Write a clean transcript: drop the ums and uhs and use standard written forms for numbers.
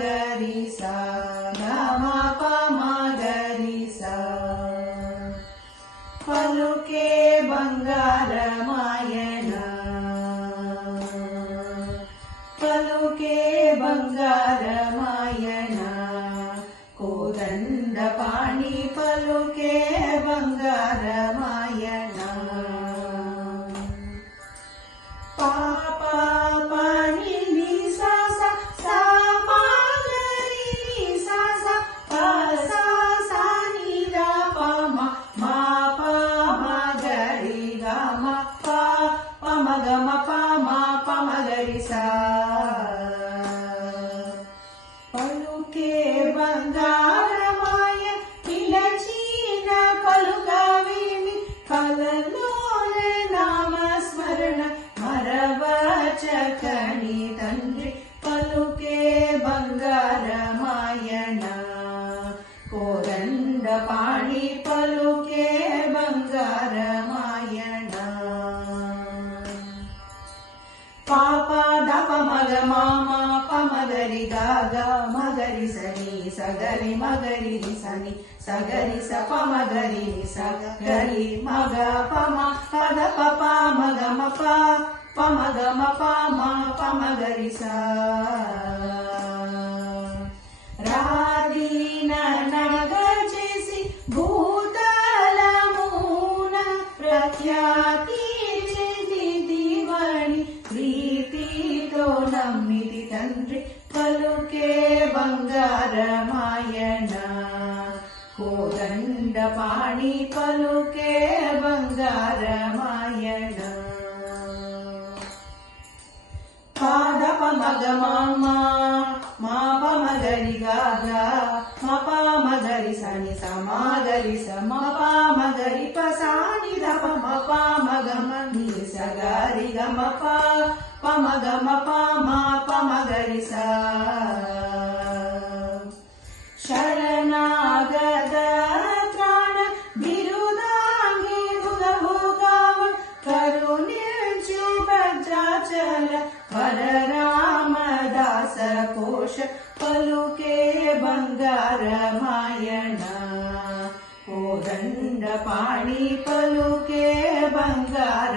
गरि सा ग म प म गरि सा पलुके बंगारमायण पलुके बंगारमायण कोदंडपाणि पलुके बंगारमायण पापा पाणि नि सा सा सा पा गरि नि सा सा पा सा सा नि द प म म प म गरि ग म प प म ग म प म प म गरि सा पलुके बंगारमाय पिलचीन पलुकविनि कललोले नाम स्मरण मरवचकनि तंड्रि पलुके बंगारमायण कोदंडपाणि पलुके बंगारमायण पापा दप मग मामा पमगरि गागा मगरि सनि सगरि मगरि सनि सगरि स पमगरि सगरि मग पम पद पप मग म प पमग म प म पमगरि सा राधीन नग చేసి భూతలమున ప్రఖ్యాతి దివణి ప్రీతితో నమ్మితి తండ్రి పలుకే బంగారమాయణ కోదండపాణి పలుకే బంగారమాయణ పాదప మగ మామ మా పమ గరి గాగా మ పమ గరి సని సమాగరి సమ పమ గరి పసాని దప మ పమ గమ ని సగరి గమ పమ గమ పమ పమ గరి సా శరణాగత త్రాణ బిరుదాంగి భుగభుగామ కరుణించు భద్రాచల వరరామదాస కోశ పలుకే బంగారమాయణ కోదండపాణి పలుకే బంగార